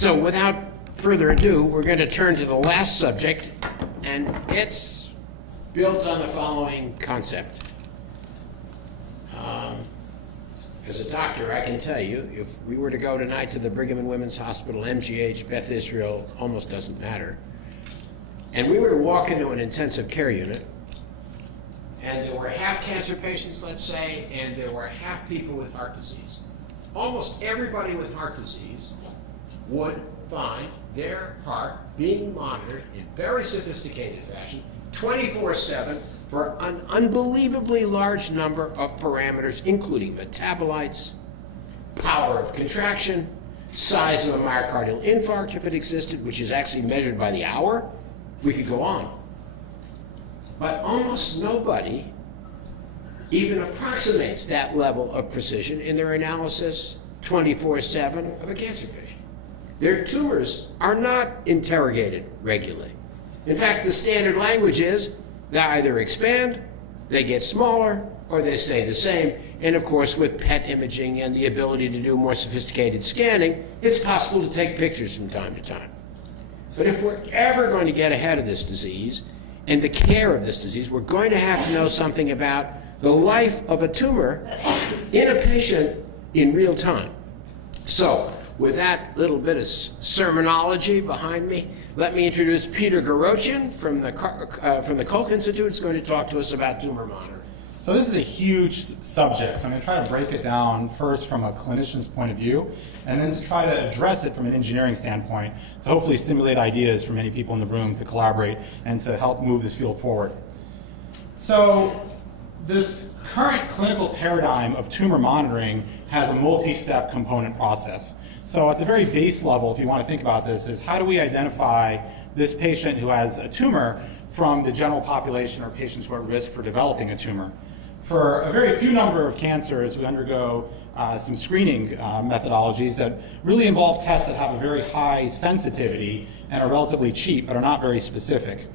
So without further ado, we're going to turn to the last subject, and it's built on the following concept. As a doctor, I can tell you, if we were to go tonight to the Brigham and Women's Hospital, MGH, Beth Israel, almost doesn't matter, and we were to walk into an intensive care unit, and there were half cancer patients, let's say, and there were half people with heart disease. Almost everybody with heart disease would find their heart being monitored in very sophisticated fashion, 24/7, for an unbelievably large number of parameters, including metabolites, power of contraction, size of a myocardial infarct if it existed, which is actually measured by the hour. We could go on. But almost nobody even approximates that level of precision in their analysis 24/7 of a cancer patient. Their tumors are not interrogated regularly. In fact, the standard language is they either expand, they get smaller, or they stay the same. And of course, with PET imaging and the ability to do more sophisticated scanning, it's possible to take pictures from time to time. But if we're ever going to get ahead of this disease and the care of this disease, we're going to have to know something about the life of a tumor in a patient in real time. So, with that little bit of sermonology behind me, let me introduce Peter Ghoroghchian from the Koch Institute. Who's going to talk to us about tumor monitoring. So this is a huge subject, so I'm going to try to break it down first from a clinician's point of view, and then to try to address it from an engineering standpoint, to hopefully stimulate ideas for many people in the room to collaborate and to help move this field forward. So this current clinical paradigm of tumor monitoring has a multi-step component process. So at the very base level, if you want to think about this, is how do we identify this patient who has a tumor from the general population or patients who are at risk for developing a tumor? For a very few number of cancers, we undergo some screening methodologies that really involve tests that have a very high sensitivity and are relatively cheap, but are not very specific.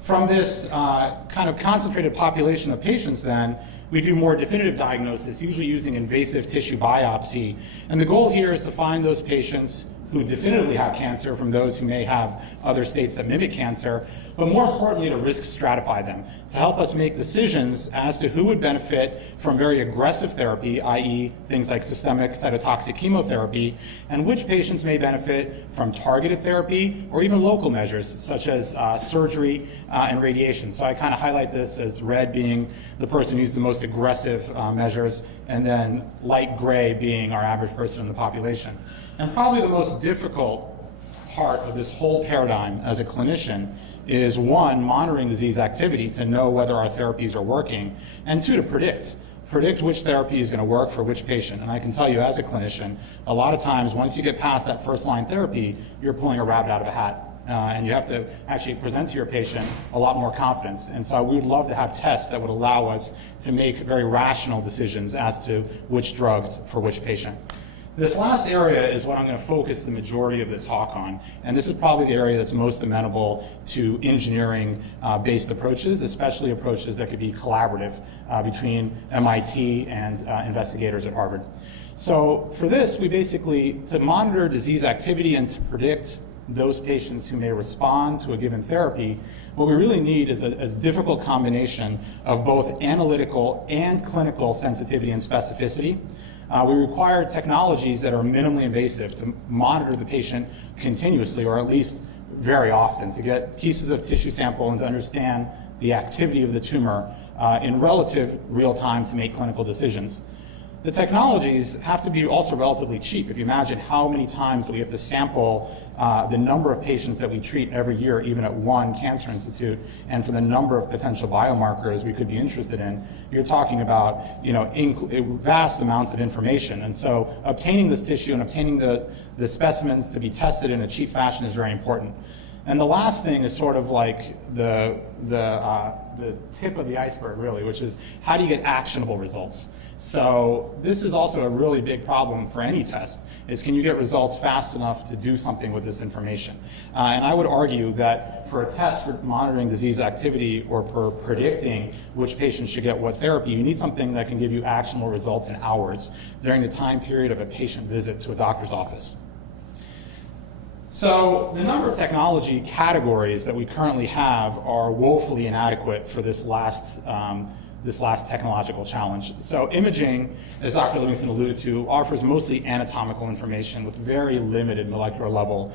From this kind of concentrated population of patients then, we do more definitive diagnosis, usually using invasive tissue biopsy. And the goal here is to find those patients who definitively have cancer from those who may have other states that mimic cancer, but more importantly to risk stratify them, to help us make decisions as to who would benefit from very aggressive therapy, i.e. things like systemic cytotoxic chemotherapy, and which patients may benefit from targeted therapy or even local measures such as surgery and radiation. So I kind of highlight this as red being the person who uses the most aggressive measures, and then light gray being our average person in the population. And probably the most difficult part of this whole paradigm as a clinician is, one, monitoring disease activity to know whether our therapies are working, and two, to predict which therapy is going to work for which patient. And I can tell you as a clinician, a lot of times once you get past that first line therapy, you're pulling a rabbit out of a hat. And you have to actually present to your patient a lot more confidence. And so we would love to have tests that would allow us to make very rational decisions as to which drugs for which patient. This last area is what I'm going to focus the majority of the talk on, and this is probably the area that's most amenable to engineering-based approaches, especially approaches that could be collaborative between MIT and investigators at Harvard. So for this, we basically, to monitor disease activity and to predict those patients who may respond to a given therapy, what we really need is a difficult combination of both analytical and clinical sensitivity and specificity. We require technologies that are minimally invasive to monitor the patient continuously, or at least very often, to get pieces of tissue sample and to understand the activity of the tumor in relative real time to make clinical decisions. The technologies have to be also relatively cheap. If you imagine how many times we have to sample the number of patients that we treat every year, even at one cancer institute, and for the number of potential biomarkers we could be interested in, you're talking about vast amounts of information. And so obtaining this tissue and obtaining the specimens to be tested in a cheap fashion is very important. And the last thing is sort of like the tip of the iceberg, really, which is how do you get actionable results? So this is also a really big problem for any test, is can you get results fast enough to do something with this information? And I would argue that for a test for monitoring disease activity or for predicting which patients should get what therapy, you need something that can give you actionable results in hours during the time period of a patient visit to a doctor's office. So the number of technology categories that we currently have are woefully inadequate for this last technological challenge. So imaging, as Dr. Livingston alluded to, offers mostly anatomical information with very limited molecular level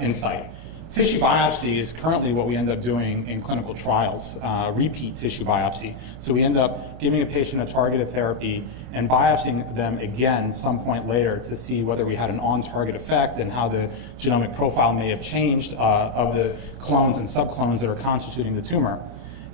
insight. Tissue biopsy is currently what we end up doing in clinical trials, repeat tissue biopsy. So we end up giving a patient a targeted therapy and biopsying them again some point later to see whether we had an on-target effect and how the genomic profile may have changed of the clones and subclones that are constituting the tumor.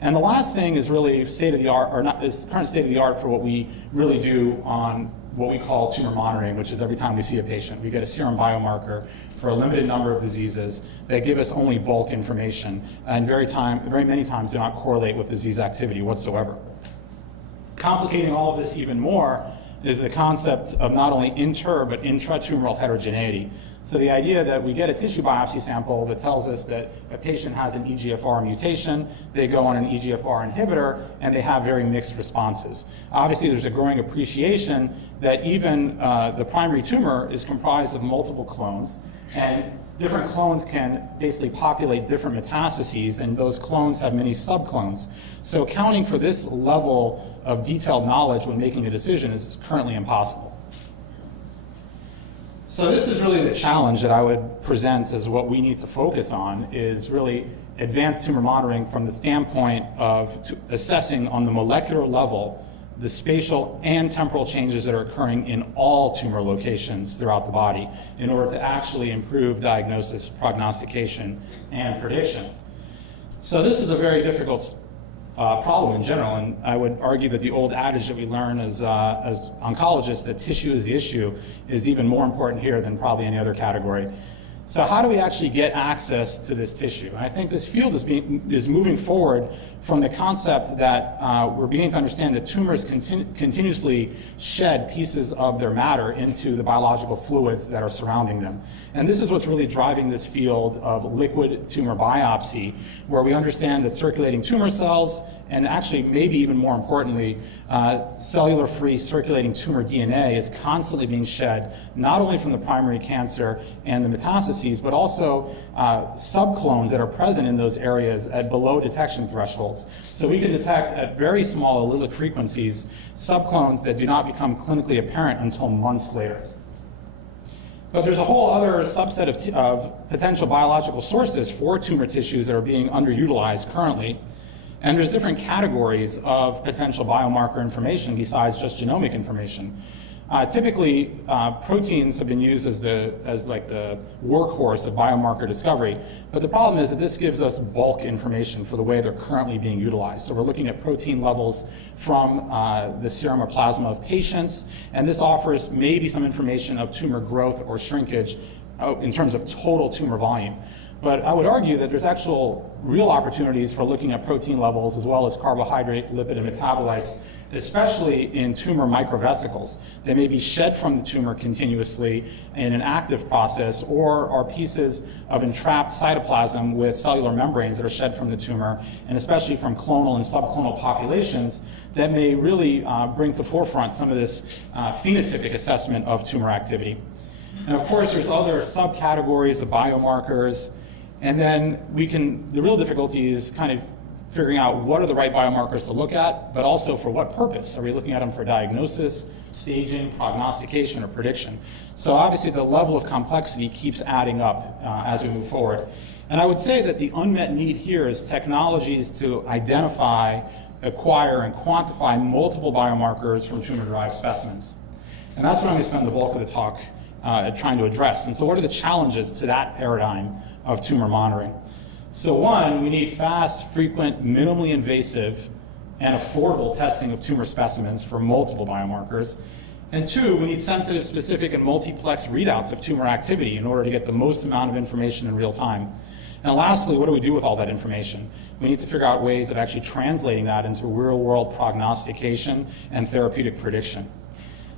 And the last thing is really state-of-the-art, or not, is current state-of-the-art for what we really do on what we call tumor monitoring, which is every time we see a patient, we get a serum biomarker for a limited number of diseases that give us only bulk information and very many times do not correlate with disease activity whatsoever. Complicating all of this even more is the concept of not only inter but intratumoral heterogeneity. So the idea that we get a tissue biopsy sample that tells us that a patient has an EGFR mutation, they go on an EGFR inhibitor, and they have very mixed responses. Obviously, there's a growing appreciation that even the primary tumor is comprised of multiple clones, and different clones can basically populate different metastases, and those clones have many subclones. So accounting for this level of detailed knowledge when making a decision is currently impossible. So this is really the challenge that I would present as what we need to focus on, is really advanced tumor monitoring from the standpoint of assessing on the molecular level the spatial and temporal changes that are occurring in all tumor locations throughout the body in order to actually improve diagnosis, prognostication, and prediction. So this is a very difficult problem in general, and I would argue that the old adage that we learn as oncologists, that tissue is the issue, is even more important here than probably any other category. So how do we actually get access to this tissue? And I think this field is moving forward from the concept that we're beginning to understand that tumors continuously shed pieces of their matter into the biological fluids that are surrounding them. And this is what's really driving this field of liquid tumor biopsy, where we understand that circulating tumor cells, and actually maybe even more importantly, cellular-free circulating tumor DNA is constantly being shed, not only from the primary cancer and the metastases, but also subclones that are present in those areas at below detection thresholds. So we can detect at very small allelic frequencies subclones that do not become clinically apparent until months later. But there's a whole other subset of potential biological sources for tumor tissues that are being underutilized currently. And there's different categories of potential biomarker information besides just genomic information. Typically, proteins have been used as like the workhorse of biomarker discovery, but the problem is that this gives us bulk information for the way they're currently being utilized. So we're looking at protein levels from the serum or plasma of patients, and this offers maybe some information of tumor growth or shrinkage in terms of total tumor volume. But I would argue that there's actual real opportunities for looking at protein levels as well as carbohydrate, lipid, and metabolites, especially in tumor microvesicles. They may be shed from the tumor continuously in an active process, or are pieces of entrapped cytoplasm with cellular membranes that are shed from the tumor, and especially from clonal and subclonal populations that may really bring to forefront some of this phenotypic assessment of tumor activity. And of course, there's other subcategories of biomarkers. And then the real difficulty is kind of figuring out what are the right biomarkers to look at, but also for what purpose. Are we looking at them for diagnosis, staging, prognostication, or prediction? So obviously the level of complexity keeps adding up as we move forward. And I would say that the unmet need here is technologies to identify, acquire, and quantify multiple biomarkers from tumor-derived specimens. And that's what I'm going to spend the bulk of the talk trying to address. And so what are the challenges to that paradigm of tumor monitoring? So one, we need fast, frequent, minimally invasive, and affordable testing of tumor specimens for multiple biomarkers. And two, we need sensitive, specific, and multiplex readouts of tumor activity in order to get the most amount of information in real time. And lastly, what do we do with all that information? We need to figure out ways of actually translating that into real-world prognostication and therapeutic prediction.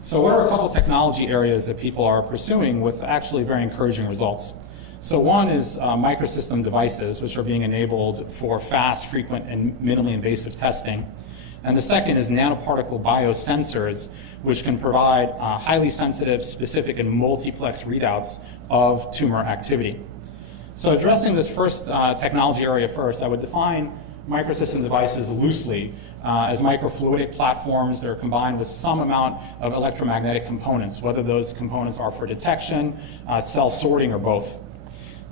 So what are a couple technology areas that people are pursuing with actually very encouraging results? So one is microsystem devices, which are being enabled for fast, frequent, and minimally invasive testing. And the second is nanoparticle biosensors, which can provide highly sensitive, specific, and multiplex readouts of tumor activity. So addressing this first technology area first, I would define microsystem devices loosely as microfluidic platforms that are combined with some amount of electromagnetic components, whether those components are for detection, cell sorting, or both.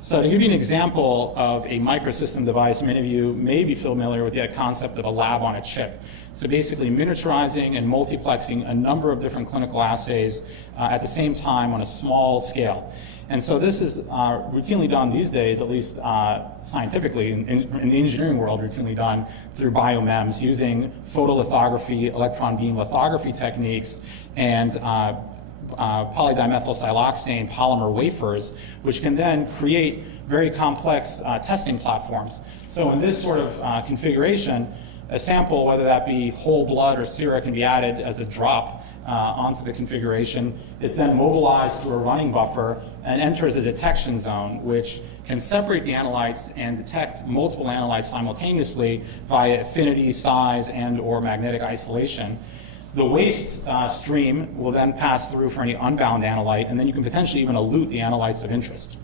So to give you an example of a microsystem device, many of you may be familiar with the concept of a lab on a chip. So basically miniaturizing and multiplexing a number of different clinical assays at the same time on a small scale. And so this is routinely done these days, at least scientifically, in the engineering world, routinely done through biomems using photolithography, electron beam lithography techniques, and polydimethylsiloxane polymer wafers, which can then create very complex testing platforms. So in this sort of configuration, a sample, whether that be whole blood or sera, can be added as a drop onto the configuration. It's then mobilized through a running buffer and enters a detection zone, which can separate the analytes and detect multiple analytes simultaneously via affinity, size, and or magnetic isolation. The waste stream will then pass through for any unbound analyte, and then you can potentially even elute the analytes of interest.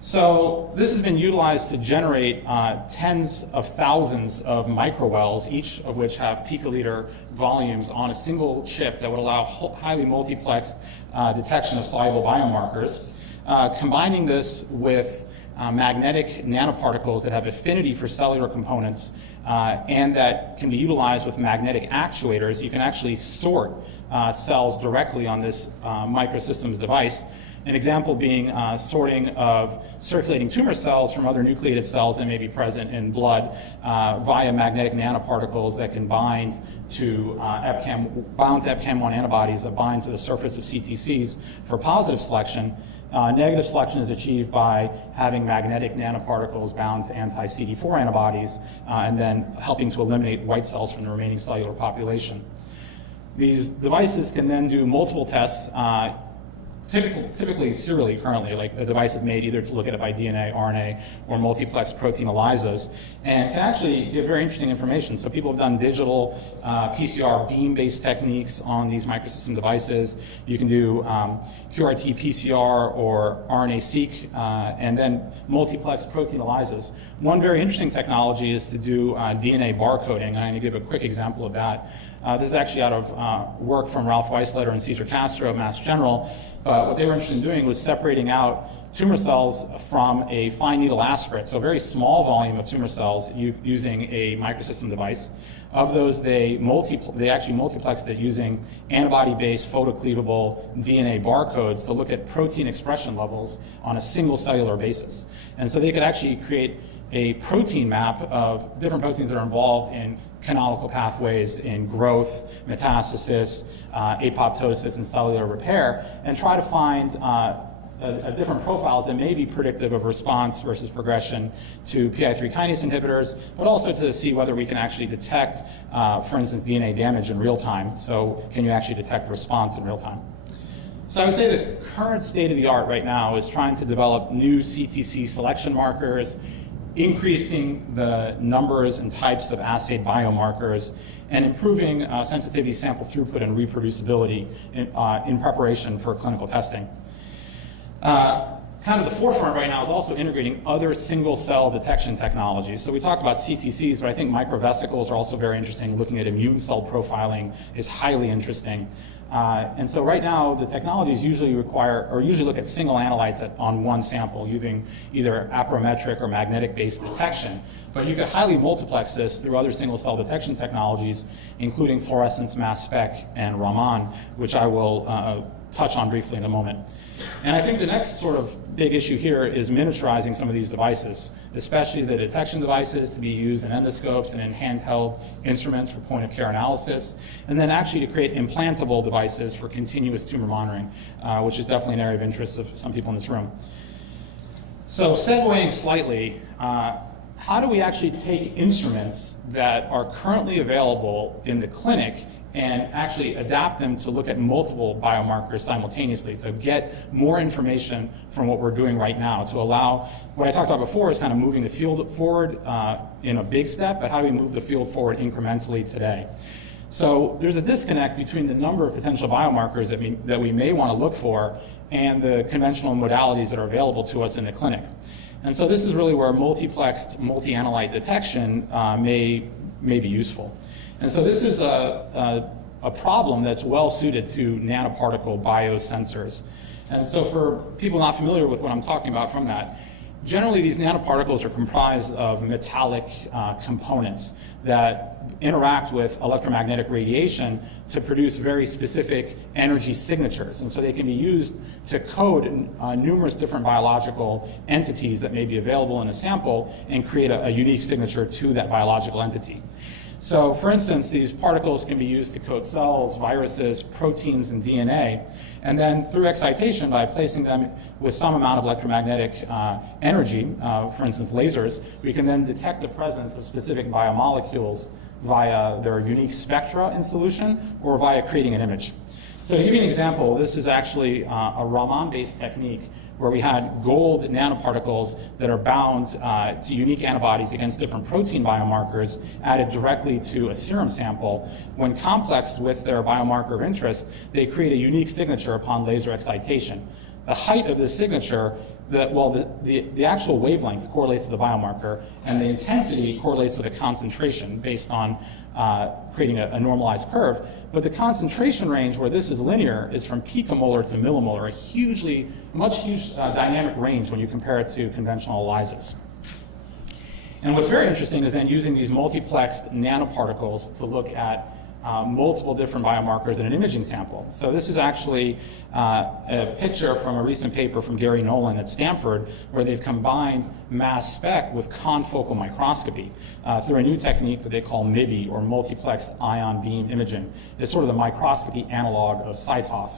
So this has been utilized to generate tens of thousands of microwells, each of which have picoliter volumes on a single chip that would allow highly multiplexed detection of soluble biomarkers. Combining this with magnetic nanoparticles that have affinity for cellular components and that can be utilized with magnetic actuators, you can actually sort cells directly on this microsystems device. An example being sorting of circulating tumor cells from other nucleated cells that may be present in blood via magnetic nanoparticles that can bind to EpCAM1 antibodies that bind to the surface of CTCs for positive selection. Negative selection is achieved by having magnetic nanoparticles bound to anti-CD4 antibodies and then helping to eliminate white cells from the remaining cellular population. These devices can then do multiple tests, typically serially currently, like a device is made either to look at it by DNA, RNA, or multiplex protein ELISAs, and can actually give very interesting information. So people have done digital PCR beam-based techniques on these microsystem devices. You can do QRT PCR or RNA-seq, and then multiplex protein ELISAs. One very interesting technology is to do DNA barcoding, and I'm going to give a quick example of that. This is actually out of work from Ralph Weisleiter and Cesar Castro at Mass General. What they were interested in doing was separating out tumor cells from a fine needle aspirate, so a very small volume of tumor cells using a microsystem device. Of those, they actually multiplexed it using antibody-based photocleavable DNA barcodes to look at protein expression levels on a single cellular basis. And so they could actually create a protein map of different proteins that are involved in canonical pathways in growth, metastasis, apoptosis, and cellular repair, and try to find different profiles that may be predictive of response versus progression to PI3 kinase inhibitors, but also to see whether we can actually detect, for instance, DNA damage in real time. So can you actually detect response in real time? So I would say the current state of the art right now is trying to develop new CTC selection markers, increasing the numbers and types of assayed biomarkers, and improving sensitivity, sample throughput, and reproducibility in preparation for clinical testing. Kind of the forefront right now is also integrating other single-cell detection technologies. So we talked about CTCs, but I think microvesicles are also very interesting. Looking at immune cell profiling is highly interesting. And so right now, the technologies usually look at single analytes on one sample using either aprometric or magnetic-based detection. But you could highly multiplex this through other single-cell detection technologies, including fluorescence, mass spec, and Raman, which I will touch on briefly in a moment. And I think the next sort of big issue here is miniaturizing some of these devices, especially the detection devices to be used in endoscopes and in handheld instruments for point-of-care analysis, and then actually to create implantable devices for continuous tumor monitoring, which is definitely an area of interest of some people in this room. So segueing slightly, how do we actually take instruments that are currently available in the clinic and actually adapt them to look at multiple biomarkers simultaneously, so get more information from what we're doing right now to allow, what I talked about before is kind of moving the field forward in a big step, but how do we move the field forward incrementally today? So there's a disconnect between the number of potential biomarkers that we may want to look for and the conventional modalities that are available to us in the clinic. And so this is really where multiplexed multi-analyte detection may be useful. And so this is a problem that's well suited to nanoparticle biosensors. And so for people not familiar with what I'm talking about from that, generally these nanoparticles are comprised of metallic components that interact with electromagnetic radiation to produce very specific energy signatures. And so they can be used to code numerous different biological entities that may be available in a sample and create a unique signature to that biological entity. So for instance, these particles can be used to code cells, viruses, proteins, and DNA. And then through excitation, by placing them with some amount of electromagnetic energy, for instance, lasers, we can then detect the presence of specific biomolecules via their unique spectra in solution or via creating an image. So to give you an example, this is actually a Raman-based technique where we had gold nanoparticles that are bound to unique antibodies against different protein biomarkers added directly to a serum sample. When complexed with their biomarker of interest, they create a unique signature upon laser excitation. The height of this signature, the actual wavelength correlates to the biomarker, and the intensity correlates to the concentration based on creating a normalized curve. But the concentration range where this is linear is from picomolar to millimolar, a much huge dynamic range when you compare it to conventional ELISAs. And what's very interesting is then using these multiplexed nanoparticles to look at multiple different biomarkers in an imaging sample. So this is actually a picture from a recent paper from Gary Nolan at Stanford, where they've combined mass spec with confocal microscopy through a new technique that they call MIBI, or multiplexed ion beam imaging. It's sort of the microscopy analog of CyTOF.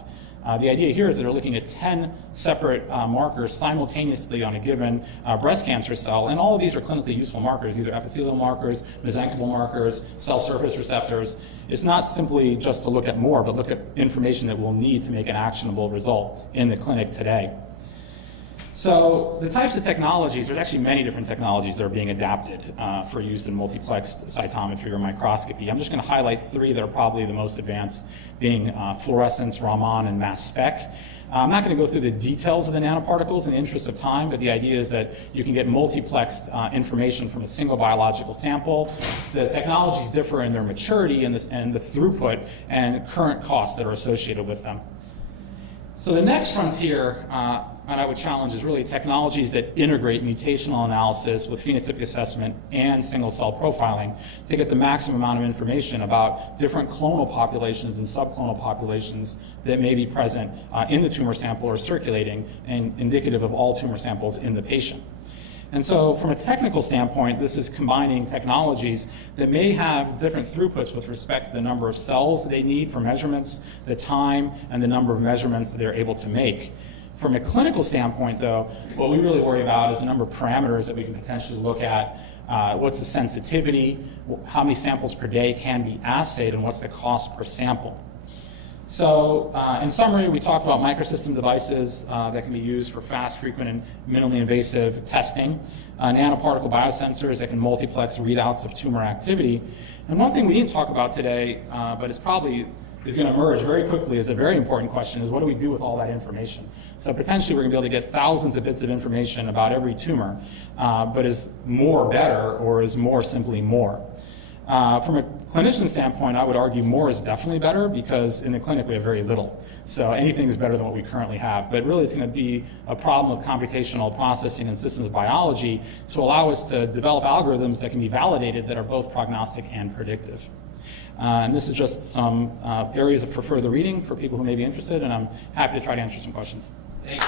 The idea here is that they're looking at 10 separate markers simultaneously on a given breast cancer cell, and all of these are clinically useful markers, either epithelial markers, mesenchymal markers, cell surface receptors. It's not simply just to look at more, but look at information that we'll need to make an actionable result in the clinic today. So the types of technologies, there's actually many different technologies that are being adapted for use in multiplexed cytometry or microscopy. I'm just going to highlight three that are probably the most advanced, being fluorescence, Raman, and mass spec. I'm not going to go through the details of the nanoparticles in the interest of time, but the idea is that you can get multiplexed information from a single biological sample. The technologies differ in their maturity and the throughput and current costs that are associated with them. So the next frontier, and I would challenge, is really technologies that integrate mutational analysis with phenotypic assessment and single cell profiling to get the maximum amount of information about different clonal populations and subclonal populations that may be present in the tumor sample or circulating, and indicative of all tumor samples in the patient. And so from a technical standpoint, this is combining technologies that may have different throughputs with respect to the number of cells they need for measurements, the time, and the number of measurements that they're able to make. From a clinical standpoint, though, what we really worry about is the number of parameters that we can potentially look at. What's the sensitivity, how many samples per day can be assayed, and what's the cost per sample. So in summary, we talked about microsystem devices that can be used for fast, frequent, and minimally invasive testing, nanoparticle biosensors that can multiplex readouts of tumor activity. And one thing we didn't talk about today, but it's probably is going to emerge very quickly as a very important question, is what do we do with all that information? So potentially we're going to be able to get thousands of bits of information about every tumor, but is more better, or is more simply more? From a clinician standpoint, I would argue more is definitely better, because in the clinic we have very little. So anything is better than what we currently have. But really it's going to be a problem of computational processing and systems biology to allow us to develop algorithms that can be validated that are both prognostic and predictive. And this is just some areas for further reading for people who may be interested, and I'm happy to try to answer some questions. Thank you.